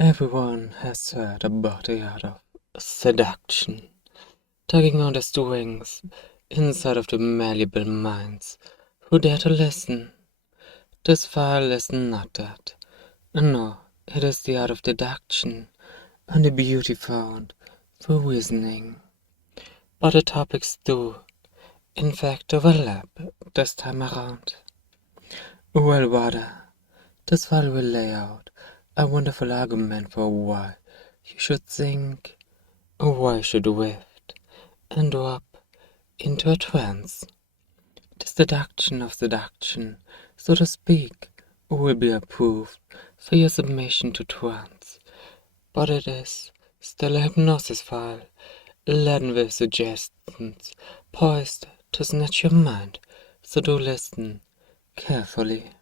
Everyone has heard about the art of seduction, tugging on the strings inside of the malleable minds who dare to listen. This file is not that. No, it is the art of deduction and the beauty found through reasoning. But the topics do, in fact, overlap this time around. Well, rather, this file will lay out a wonderful argument for why you should think, or why you should drift, and drop into a trance. This deduction of seduction, so to speak, will be approved for your submission to trance, but it is still a hypnosis file, laden with suggestions poised to snatch your mind, so do listen carefully.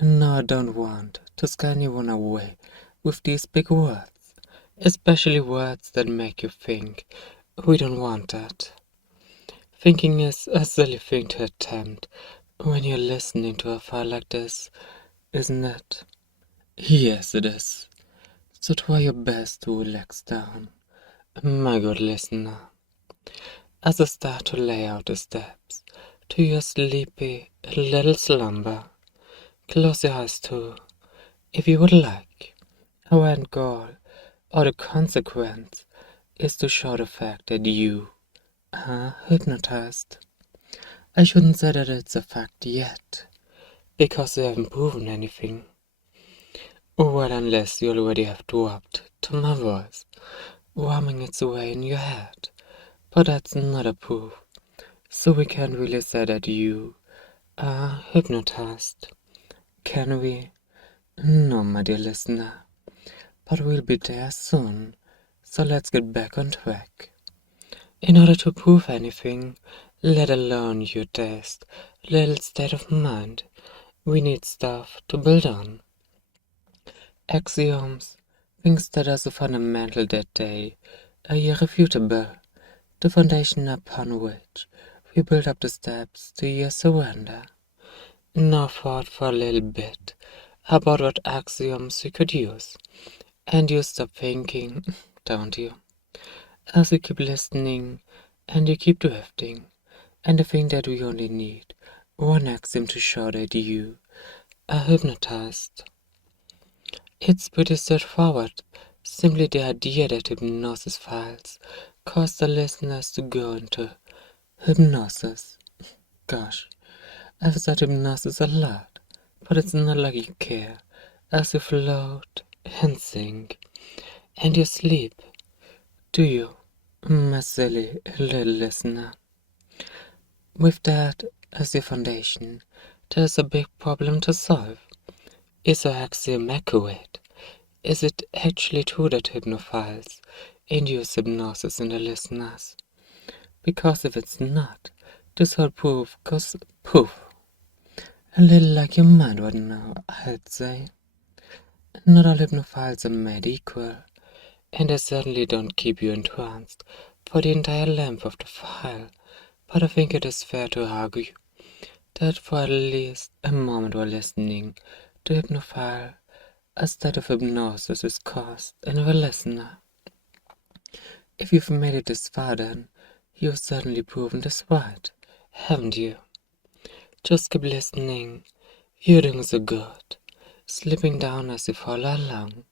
No, I don't want to scare anyone away with these big words, especially words that make you think. We don't want that. Thinking is a silly thing to attempt when you're listening to a file like this, isn't it? Yes, it is. So try your best to relax down, my good listener, as I start to lay out the steps to your sleepy little slumber. Close your eyes too, if you would like. Our end goal, or the consequence, is to show the fact that you are hypnotized. I shouldn't say that it's a fact yet, because you haven't proven anything. Well, unless you already have dropped to my voice, warming its way in your head. But that's not a proof, so we can't really say that you are hypnotized. Can we? No, my dear listener, but we'll be there soon, so let's get back on track. In order to prove anything, let alone your dazed little state of mind, we need stuff to build on. Axioms, things that are so fundamental that they are irrefutable, the foundation upon which we build up the steps to your surrender. Now thought for a little bit about what axioms we could use, and you stop thinking, don't you? As you keep listening, and you keep drifting, and I think that we only need one axiom to show that you are hypnotized. It's pretty straightforward, simply the idea that hypnosis files cause the listeners to go into hypnosis. Gosh, I've said hypnosis a lot, but it's not like you care, as you float and sink, and you sleep, do you, my silly little listener? With that as your foundation, there's a big problem to solve. Is our axiom accurate? Is it actually true that hypnophiles induce hypnosis in the listeners? Because if it's not, this whole proof goes poof. A little like your mind right now, I'd say. Not all hypnophiles are made equal, and they certainly don't keep you entranced for the entire length of the file, but I think it is fair to argue that for at least a moment while listening to hypnophile, a state of hypnosis is caused in the listener. If you've made it this far, then you've certainly proven this right, haven't you? Just keep listening. You're doing so good. Slipping down as you follow along.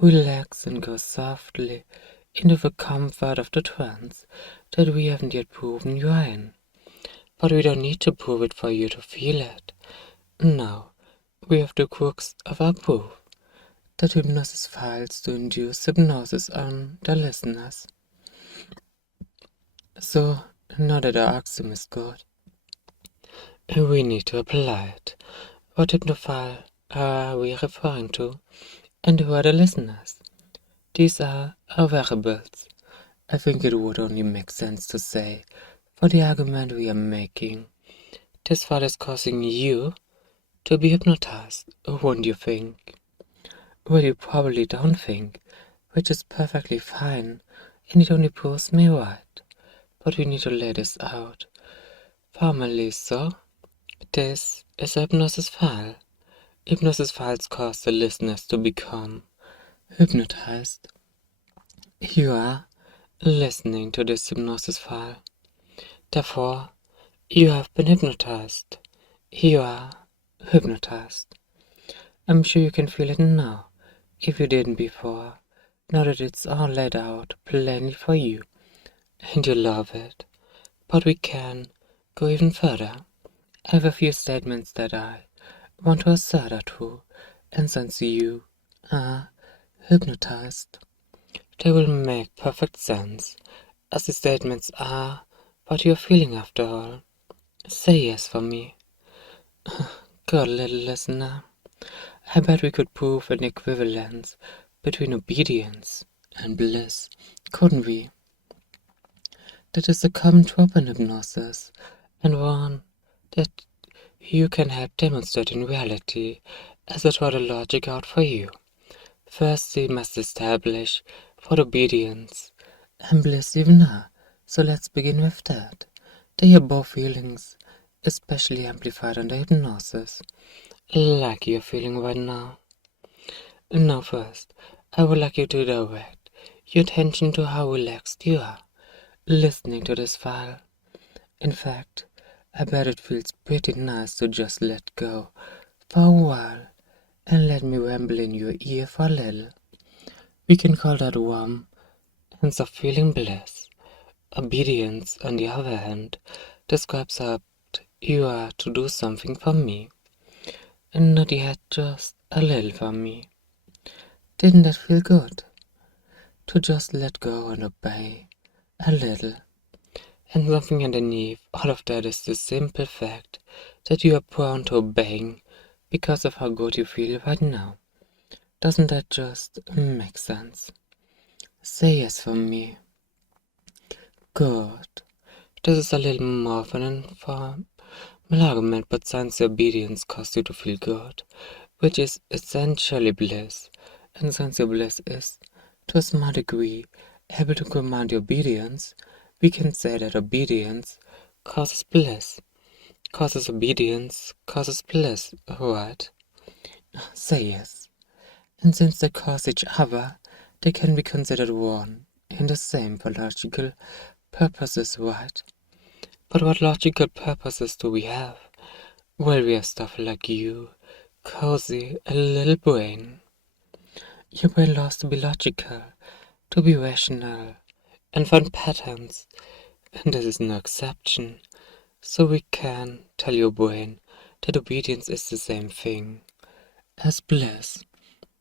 Relax and go softly into the comfort of the trance that we haven't yet proven you are in. But we don't need to prove it for you to feel it. No, we have the crux of our proof, that hypnosis files to induce hypnosis on the listeners. So, now that our axiom is good, we need to apply it. What hypnophile are we referring to, and who are the listeners? These are our variables. I think it would only make sense to say, for the argument we are making, this file is causing you to be hypnotized, won't you think? Well, you probably don't think, which is perfectly fine, and it only proves me right. But we need to lay this out formally, so this is a hypnosis file. Hypnosis files cause the listeners to become hypnotized. You are listening to this hypnosis file. Therefore, you have been hypnotized. You are hypnotized. I'm sure you can feel it now, if you didn't before, now that it's all laid out plainly for you, and you love it. But we can go even further. I have a few statements that I want to assert or two, and since you are hypnotized, they will make perfect sense, as the statements are what you're feeling after all. Say yes for me. Good little listener. I bet we could prove an equivalence between obedience and bliss, couldn't we? That is a common trope in hypnosis, and one that you can help demonstrate in reality, as I draw the logic out for you. First, we must establish what obedience and bliss even are, so let's begin with that. They are both feelings, especially amplified under hypnosis, like you're feeling right now. Now first, I would like you to direct your attention to how relaxed you are listening to this file. In fact, I bet it feels pretty nice to just let go for a while and let me ramble in your ear for a little. We can call that warm and soft feeling bliss. Obedience, on the other hand, describes how you are to do something for me, and not yet just a little for me. Didn't that feel good? To just let go and obey a little. And something underneath all of that is the simple fact that you are prone to obeying because of how good you feel right now. Doesn't that just make sense? Say yes for me. Good. This is a little more of an informal argument, but since obedience causes you to feel good, which is essentially bliss, and since your bliss is, to a small degree, able to command your obedience, we can say that obedience causes bliss. Causes obedience, causes bliss, right? Say yes. And since they cause each other, they can be considered one and the same for logical purposes, right? But what logical purposes do we have? Well, we have stuff like you, cozy, a little brain. Your brain loves to be logical, to be rational, and find patterns, and this is no exception. So we can tell your brain that obedience is the same thing as bliss,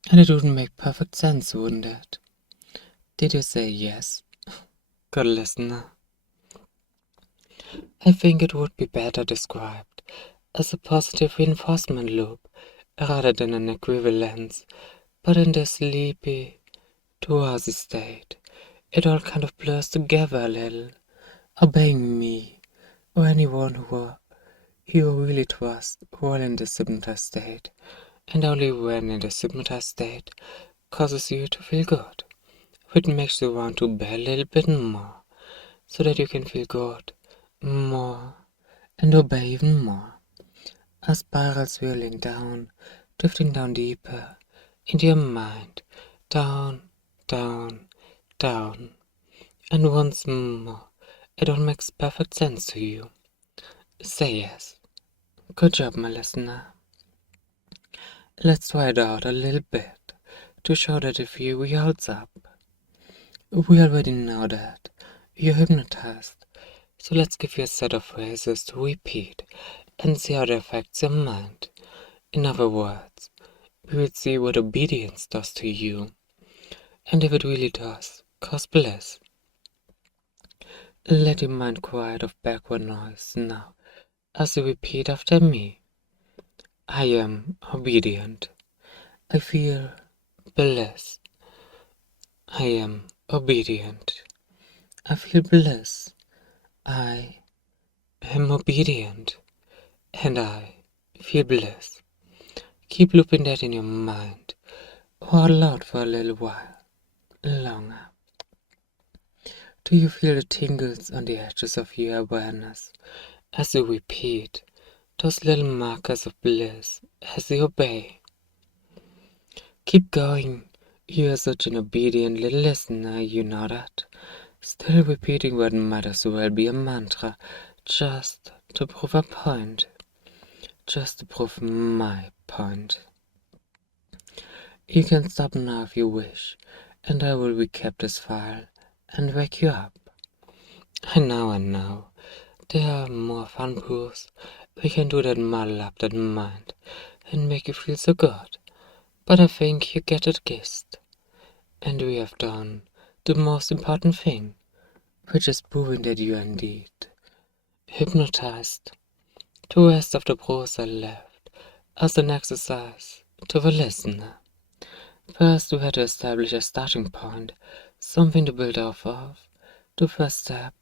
and it wouldn't make perfect sense, wouldn't it? Did you say yes? Good listener. I think it would be better described as a positive reinforcement loop rather than an equivalence, but in the sleepy, drowsy state, it all kind of blurs together a little, obeying me or anyone who you really trust while in the hypnotized state, and only when in the hypnotized state causes you to feel good, which makes you want to obey a little bit more, so that you can feel good more and obey even more. A spiral swirling down, drifting down deeper into your mind, down, down, down, and once more, it all makes perfect sense to you. Say yes. Good job, my listener. Let's try it out a little bit to show that the theory holds up. We already know that you're hypnotized, so let's give you a set of phrases to repeat and see how it affects your mind. In other words, we will see what obedience does to you, and if it really does cause bliss. Let your mind quiet of background noise now, as you repeat after me. I am obedient. I feel bliss. I am obedient. I feel bliss. I am obedient. And I feel bliss. Keep looping that in your mind, or aloud for a little while longer. Do you feel the tingles on the edges of your awareness as you repeat, those little markers of bliss as you obey. Keep going. You are such an obedient little listener, you know that. Still repeating what might as well be a mantra, just to prove a point. Just to prove my point. You can stop now if you wish, and I will recap this file and wake you up. I know. There are more fun proofs. We can do that muddle up that mind and make you feel so good. But I think you get the gist. And we have done the most important thing, which is proving that you are indeed hypnotized. The rest of the proofs are left as an exercise to the listener. First, we had to establish a starting point, something to build off of. The first step,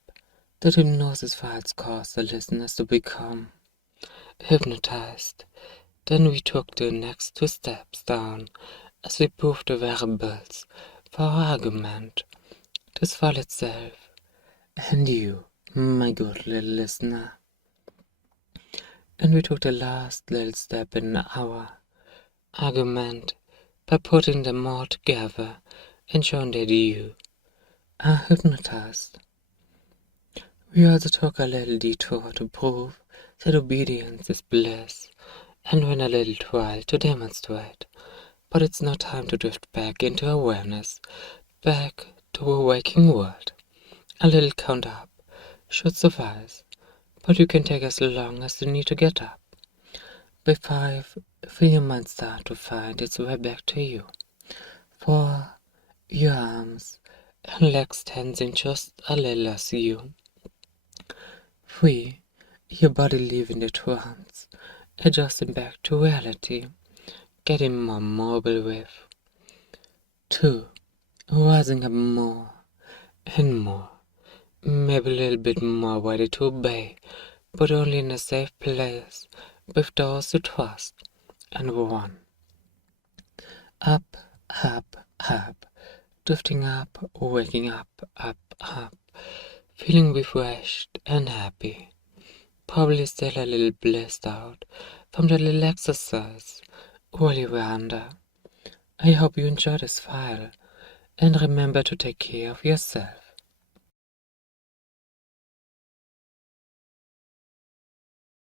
the hypnosis files caused the listeners to become hypnotized. Then we took the next 2 steps down as we proved the variables for our argument, this file itself, and you, my good little listener. And we took the last little step in our argument by putting them all together and showing that you are hypnotized. We also took a little detour to prove that obedience is bliss, and went a little trial to demonstrate. But it's now time to drift back into awareness, back to a waking world. A little count up should suffice, but you can take as long as you need to get up. By 5, feel your mind start to find its way back to you. 4, your arms and legs tensing just a little as you. 3, your body leaving the trance, adjusting back to reality, getting more mobile with. 2, rising up more and more, maybe a little bit more ready to obey, but only in a safe place with those you trust. And 1, up, drifting up, waking up, feeling refreshed and happy. Probably still a little blissed out from the little exercise while you were under. I hope you enjoyed this file, and remember to take care of yourself.